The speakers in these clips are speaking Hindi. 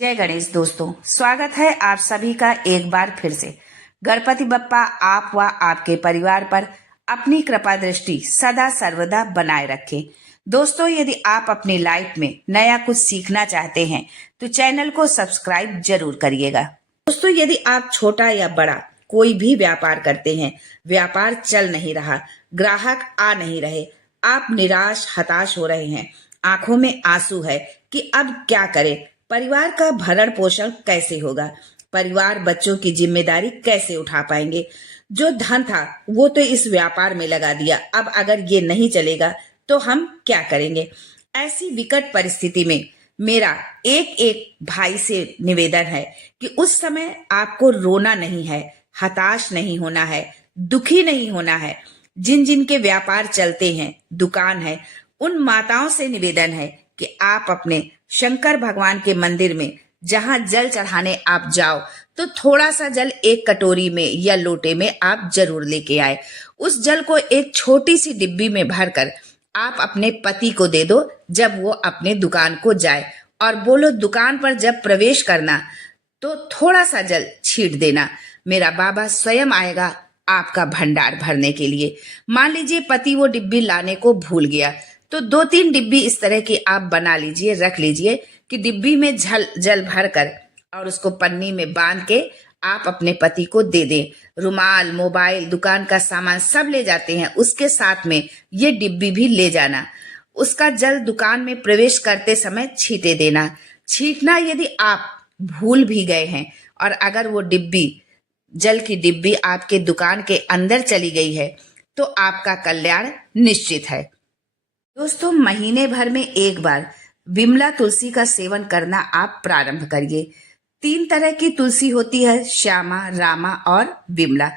जय गणेश दोस्तों, स्वागत है आप सभी का एक बार फिर से। गणपति बप्पा आप व आपके परिवार पर अपनी कृपा दृष्टि सदा सर्वदा बनाए रखे। दोस्तों, यदि आप अपनी लाइफ में नया कुछ सीखना चाहते हैं तो चैनल को सब्सक्राइब जरूर करिएगा। दोस्तों, यदि आप छोटा या बड़ा कोई भी व्यापार करते हैं, व्यापार चल नहीं रहा, ग्राहक आ नहीं रहे, आप निराश हताश हो रहे हैं, आंखों में आंसू है कि अब क्या करें, परिवार का भरण पोषण कैसे होगा, परिवार बच्चों की जिम्मेदारी कैसे उठा पाएंगे, जो धन था वो तो इस व्यापार में लगा दिया, अब अगर ये नहीं चलेगा तो हम क्या करेंगे। ऐसी विकट परिस्थिति में मेरा एक एक भाई से निवेदन है कि उस समय आपको रोना नहीं है, हताश नहीं होना है, दुखी नहीं होना है। जिन जिन के व्यापार चलते हैं, दुकान है, उन माताओं से निवेदन है कि आप अपने शंकर भगवान के मंदिर में जहां जल चढ़ाने आप जाओ तो थोड़ा सा जल एक कटोरी में या लोटे में आप जरूर लेके आए। उस जल को एक छोटी सी डिब्बी में भरकर आप अपने पति को दे दो जब वो अपने दुकान को जाए, और बोलो दुकान पर जब प्रवेश करना तो थोड़ा सा जल छीट देना, मेरा बाबा स्वयं आएगा आपका भंडार भरने के लिए। मान लीजिए पति वो डिब्बी लाने को भूल गया तो 2-3 डिब्बी इस तरह की आप बना लीजिए, रख लीजिए कि डिब्बी में जल भर कर और उसको पन्नी में बांध के आप अपने पति को दे दें। रुमाल, मोबाइल, दुकान का सामान सब ले जाते हैं, उसके साथ में ये डिब्बी भी ले जाना। उसका जल दुकान में प्रवेश करते समय छींटे देना। छींटना यदि आप भूल भी गए हैं और अगर वो डिब्बी, जल की डिब्बी आपके दुकान के अंदर चली गई है तो आपका कल्याण निश्चित है। दोस्तों, महीने भर में एक बार विमला तुलसी का सेवन करना आप प्रारंभ करिए। 3 तरह की तुलसी होती है, श्यामा, रामा और विमला।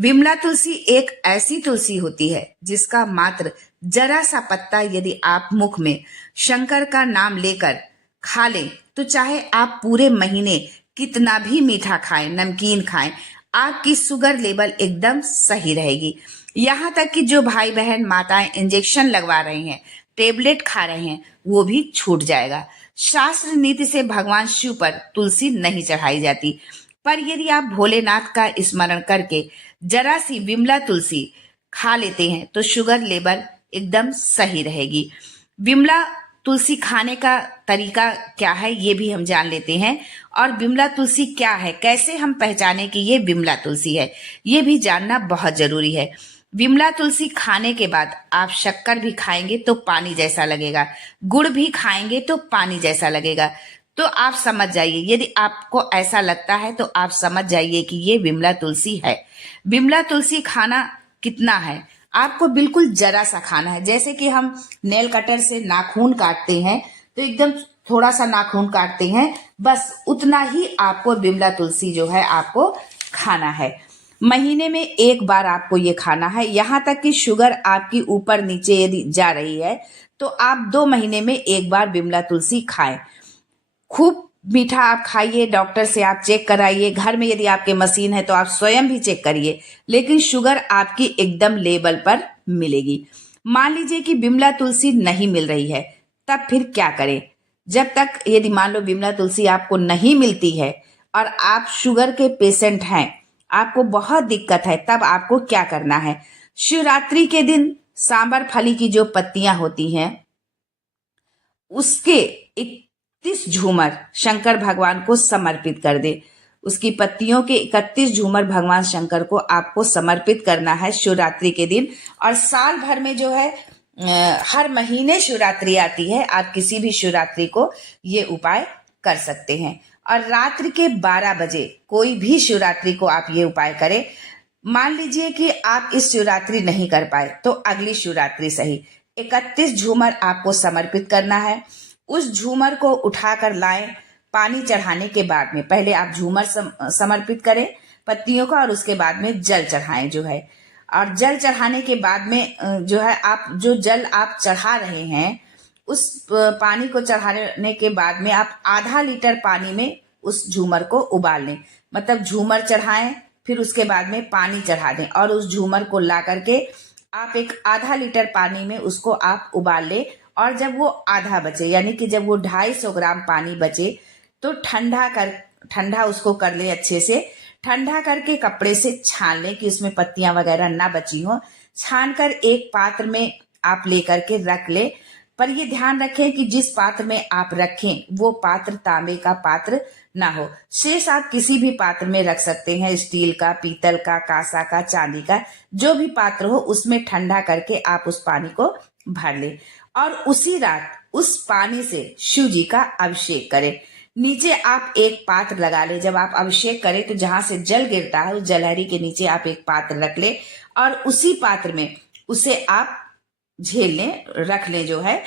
विमला तुलसी एक ऐसी तुलसी होती है जिसका मात्र जरा सा पत्ता यदि आप मुख में शंकर का नाम लेकर खा लें तो चाहे आप पूरे महीने कितना भी मीठा खाएं, नमकीन खाएं, आपकी शुगर लेवल एकदम सही रहेगी। यहाँ तक कि जो भाई बहन माताएं इंजेक्शन लगवा रहे हैं, टेबलेट खा रहे हैं, वो भी छूट जाएगा। शास्त्र नीति से भगवान शिव पर तुलसी नहीं चढ़ाई जाती, पर यदि आप भोलेनाथ का स्मरण करके जरा सी विमला तुलसी खा लेते हैं तो शुगर लेवल एकदम सही रहेगी। विमला तुलसी खाने का तरीका क्या है ये भी हम जान लेते हैं, और विमला तुलसी क्या है, कैसे हम पहचाने कि ये विमला तुलसी है, ये भी जानना बहुत जरूरी है। विमला तुलसी खाने के बाद आप शक्कर भी खाएंगे तो पानी जैसा लगेगा, गुड़ भी खाएंगे तो पानी जैसा लगेगा, तो आप समझ जाइए। यदि आपको ऐसा लगता है तो आप समझ जाइए कि ये विमला तुलसी है। विमला तुलसी खाना कितना है, आपको बिल्कुल जरा सा खाना है। जैसे कि हम नेल कटर से नाखून काटते हैं तो एकदम थोड़ा सा नाखून काटते हैं, बस उतना ही आपको विमला तुलसी जो है आपको खाना है। महीने में एक बार आपको ये खाना है। यहाँ तक कि शुगर आपकी ऊपर नीचे यदि जा रही है तो आप 2 महीने में एक बार विमला तुलसी खाएं। खूब मीठा आप खाइए, डॉक्टर से आप चेक कराइए, घर में यदि आपके मशीन है तो आप स्वयं भी चेक करिए, लेकिन शुगर आपकी एकदम लेवल पर मिलेगी। मान लीजिए कि विमला तुलसी नहीं मिल रही है, तब फिर क्या करें। जब तक यदि मान लो विमला तुलसी आपको नहीं मिलती है और आप शुगर के पेशेंट हैं, आपको बहुत दिक्कत है, तब आपको क्या करना है। शिवरात्रि के दिन सांबर फली की जो पत्तियां होती हैं उसके 31 झूमर शंकर भगवान को समर्पित कर दे। उसकी पत्तियों के 31 झूमर भगवान शंकर को आपको समर्पित करना है शिवरात्रि के दिन। और साल भर में जो है हर महीने शिवरात्रि आती है, आप किसी भी शिवरात्रि को ये उपाय कर सकते हैं। और रात्रि के 12 बजे कोई भी शिवरात्रि को आप ये उपाय करें। मान लीजिए कि आप इस शिवरात्रि नहीं कर पाए तो अगली शिवरात्रि सही। 31 झूमर आपको समर्पित करना है। उस झूमर को उठाकर लाएं, पानी चढ़ाने के बाद में पहले आप झूमर समर्पित करें पत्तियों का, और उसके बाद में जल चढ़ाएं जो है। और जल चढ़ाने के बाद में जो है आप जो जल आप चढ़ा रहे हैं उस पानी को चढ़ाने के बाद में आप आधा लीटर पानी में उस झूमर को उबाल लें। मतलब झूमर चढ़ाएं, फिर उसके बाद में पानी चढ़ा दें और उस झूमर को ला करके आप एक आधा लीटर पानी में उसको आप उबाल लें। और जब वो आधा बचे, यानी कि जब वो 250 ग्राम पानी बचे तो ठंडा उसको कर ले अच्छे से। ठंडा करके कपड़े से छान ले कि उसमें पत्तियां वगैरह ना बची हो। छान कर एक पात्र में आप लेकर के रख ले। पर ये ध्यान रखें कि जिस पात्र में आप रखें वो पात्र तांबे का पात्र ना हो। शेष आप किसी भी पात्र में रख सकते हैं, स्टील का, पीतल का, कांसा का, चांदी का, जो भी पात्र हो उसमें ठंडा करके आप उस पानी को भर ले और उसी रात उस पानी से शिव जी का अभिषेक करें। नीचे आप एक पात्र लगा ले। जब आप अभिषेक करें तो जहां से जल गिरता है उस जलहरी के नीचे आप एक पात्र रख ले और उसी पात्र में उसे आप झेल लें, रख लें। जो है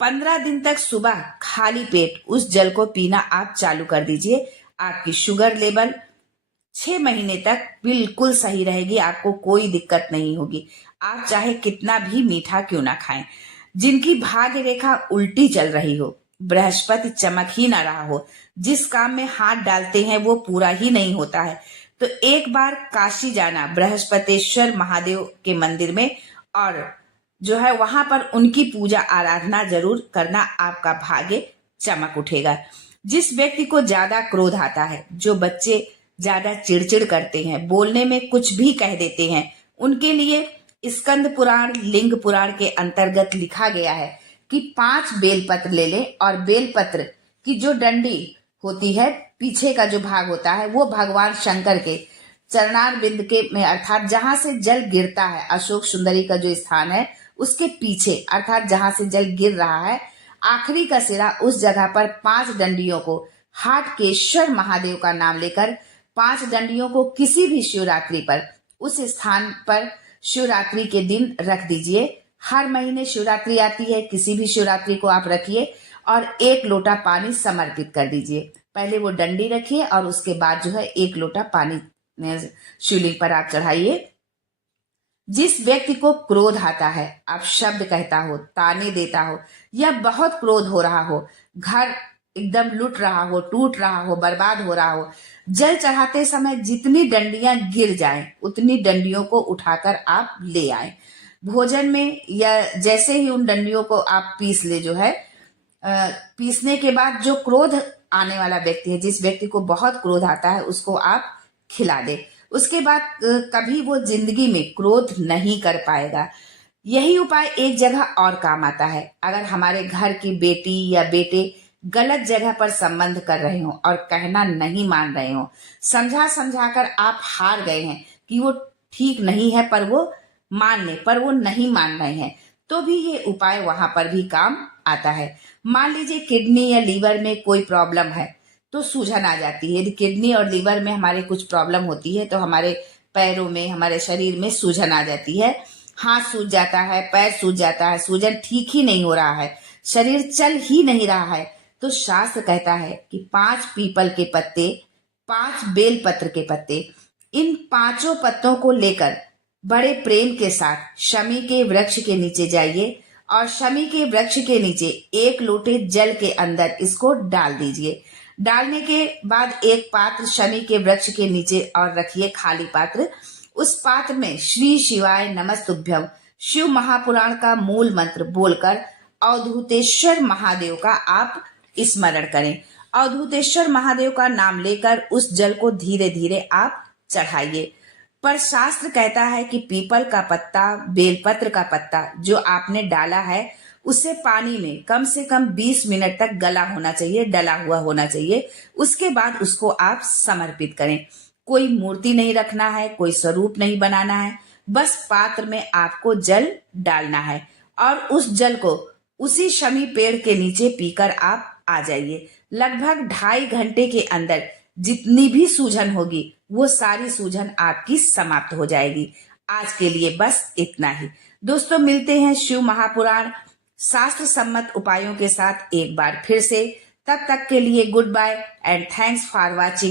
15 दिन तक सुबह खाली पेट उस जल को पीना आप चालू कर दीजिए। आपकी शुगर लेवल 6 महीने तक बिल्कुल सही रहेगी, आपको कोई दिक्कत नहीं होगी। आप चाहे कितना भी मीठा क्यों ना खाएं। जिनकी भाग्य रेखा उल्टी चल रही हो, बृहस्पति चमक ही ना रहा हो, जिस काम में हाथ डालते हैं वो पूरा ही नहीं होता है, तो एक बार काशी जाना बृहस्पतेश्वर महादेव के मंदिर में और जो है वहां पर उनकी पूजा आराधना जरूर करना। आपका भाग्य चमक उठेगा। जिस व्यक्ति को ज्यादा क्रोध आता है, जो बच्चे ज्यादा चिड़चिड़ करते हैं, बोलने में कुछ भी कह देते हैं, उनके लिए स्कंद पुराण लिंग पुराण के अंतर्गत लिखा गया है कि 5 बेलपत्र ले लें और बेलपत्र की जो डंडी होती है, पीछे का जो भाग होता है, वो भगवान शंकर के चरणार बिंद के में अर्थात जहां से जल गिरता है, अशोक सुंदरी का जो स्थान है उसके पीछे अर्थात जहां से जल गिर रहा है, आखिरी का सिरा उस जगह पर 5 डंडियों को हाटकेश्वर महादेव का नाम लेकर 5 डंडियों को किसी भी शिवरात्रि पर उस स्थान पर शिवरात्रि के दिन रख दीजिए। हर महीने शिवरात्रि आती है, किसी भी शिवरात्रि को आप रखिए और 1 लोटा पानी समर्पित कर दीजिए। पहले वो डंडी रखिए और उसके बाद जो है 1 लोटा पानी शिवलिंग पर आप चढ़ाइए। जिस व्यक्ति को क्रोध आता है, आप शब्द कहता हो, ताने देता हो या बहुत क्रोध हो रहा हो, घर एकदम लुट रहा हो, टूट रहा हो, बर्बाद हो रहा हो, जल चढ़ाते समय जितनी डंडियां गिर जाएं उतनी डंडियों को उठाकर आप ले आए। भोजन में या जैसे ही उन डंडियों को आप पीस ले, जो है पीसने के बाद जो क्रोध आने वाला व्यक्ति है, जिस व्यक्ति को बहुत क्रोध आता है, उसको आप खिला दे। उसके बाद कभी वो जिंदगी में क्रोध नहीं कर पाएगा। यही उपाय एक जगह और काम आता है। अगर हमारे घर की बेटी या बेटे गलत जगह पर संबंध कर रहे हो और कहना नहीं मान रहे हो, समझा समझा कर आप हार गए हैं कि वो ठीक नहीं है, पर वो मान ले, पर वो नहीं मान रहे हैं, तो भी ये उपाय वहां पर भी काम आता है। मान लीजिए किडनी या लीवर में कोई प्रॉब्लम है तो सूजन आ जाती है। यदि किडनी और लीवर में हमारे कुछ प्रॉब्लम होती है तो हमारे पैरों में, हमारे शरीर में सूजन आ जाती है, हाथ सूज जाता है, पैर सूज जाता है, सूजन ठीक ही नहीं हो रहा है, शरीर चल ही नहीं रहा है, तो शास्त्र कहता है कि 5 पीपल के पत्ते, 5 बेल पत्र के पत्ते, इन 5 पत्तों को लेकर बड़े प्रेम के साथ शमी के वृक्ष के नीचे जाइए और शमी के वृक्ष के नीचे 1 लोटे जल के अंदर इसको डाल दीजिए। डालने के बाद एक पात्र शमी के वृक्ष के नीचे और रखिए, खाली पात्र। उस पात्र में श्री शिवाय नमस्तुभ्यम शिव महापुराण का मूल मंत्र बोलकर अवधूतेश्वर महादेव का आप स्मरण करें। अवधूतेश्वर महादेव का नाम लेकर उस जल को धीरे धीरे आप चढ़ाइए। पर शास्त्र कहता है कि पीपल का पत्ता, बेलपत्र का पत्ता जो आपने डाला है उसे पानी में कम से कम 20 मिनट तक गला होना चाहिए, डला हुआ होना चाहिए। उसके बाद उसको आप समर्पित करें। कोई मूर्ति नहीं रखना है, कोई स्वरूप नहीं बनाना है, बस पात्र में आपको जल डालना है और उस जल को उसी शमी पेड़ के नीचे पीकर आप आ जाइए। लगभग 2.5 घंटे के अंदर जितनी भी सूजन होगी वो सारी सूजन आपकी समाप्त हो जाएगी। आज के लिए बस इतना ही। दोस्तों, मिलते हैं शिव महापुराण शास्त्र सम्मत उपायों के साथ एक बार फिर से। तब तक के लिए good bye and thanks for watching.